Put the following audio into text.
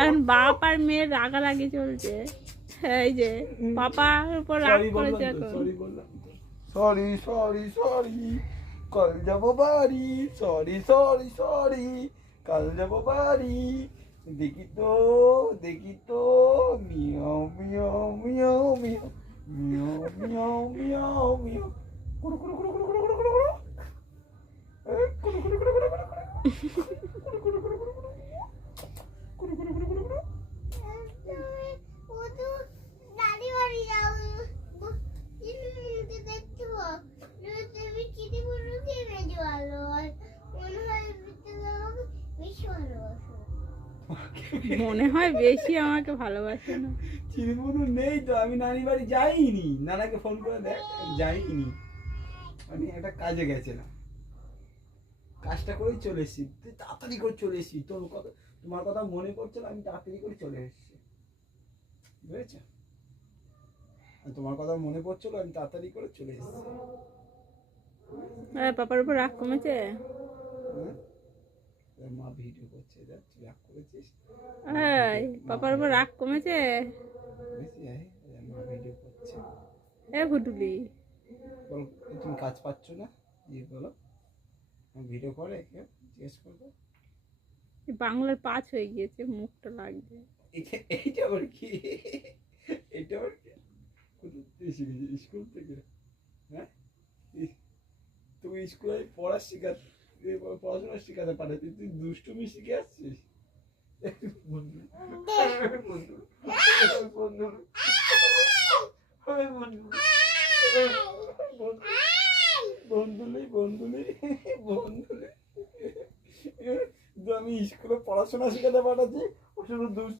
এখন বাপ আর মেয়ের রাগারাগি চলছে। এই যে পাপার উপর রাগ করেছে এখন। সরি সরি সরি, কাল যাবো বাড়ি, সরি সরি সরি, কাল যাবো বাড়ি, দেখি তো মিয়াও মিয়াও মিয়াও মিয়াও মিয়াও মিয়াও মিয়াও মিয়াও, কুড়ু কুড়ু কুড়ু কুড়ু কুড়ু কুড়ু কুড়ু কুড়ু, কুড়ু কুড়ু কুড়ু কুড়ু কুড়ু কুড়ু, কুড়ু কুড়ু কুড়ু কুড়ু কুড়ু, কুড়ু কুড়ু কুড়ু কুড়ু কুড়ু। মনে হয় বেশি আমাকে ভালোবাসে না। চিরমনু নেই তো, আমি নানি বাড়ি যাইনি, নানাকে ফোন করে দেখ, যাইনি, আমি একটা কাজে গেছিলাম, কাজটা করেই চলে এসেছি, তুই তাড়াতাড়ি করে চলে এসেছি, তোর কথা, তোমার কথা মনে পড়ছিল, আমি তাড়াতাড়ি করে চলে এসেছি, বুঝেছ? তোমার কথা মনে পড়ছিল, আমি তাড়াতাড়ি করে চলে এসেছি। পাপার উপর রাগ কমেছে? মা ভিডিও করছে, দেখ তুই রাগ করেছিস, পাপার উপর রাগ কমেছে? মা ভিডিও করছে। ভুটুলি বল, তুমি কাজ পাচ্ছ না, ইয়ে বলো, ভিডিও করে কেউ জিজ্ঞেস করবো। বাংলার 5 হয়ে গিয়েছে, মুখটা লাগবে। এইটা আবার কি? এটা আবার কি? কোথায় শিখেছি? স্কুল থেকে? হ্যাঁ, তুমি স্কুলে পড়াশোনা শেখাতে পারে, তুই দুষ্টুমি শিখে আসছিস। বন্ধুলি আমি স্কুলে পড়াশোনা শেখাতে পাঠাচ্ছি, ও শুধু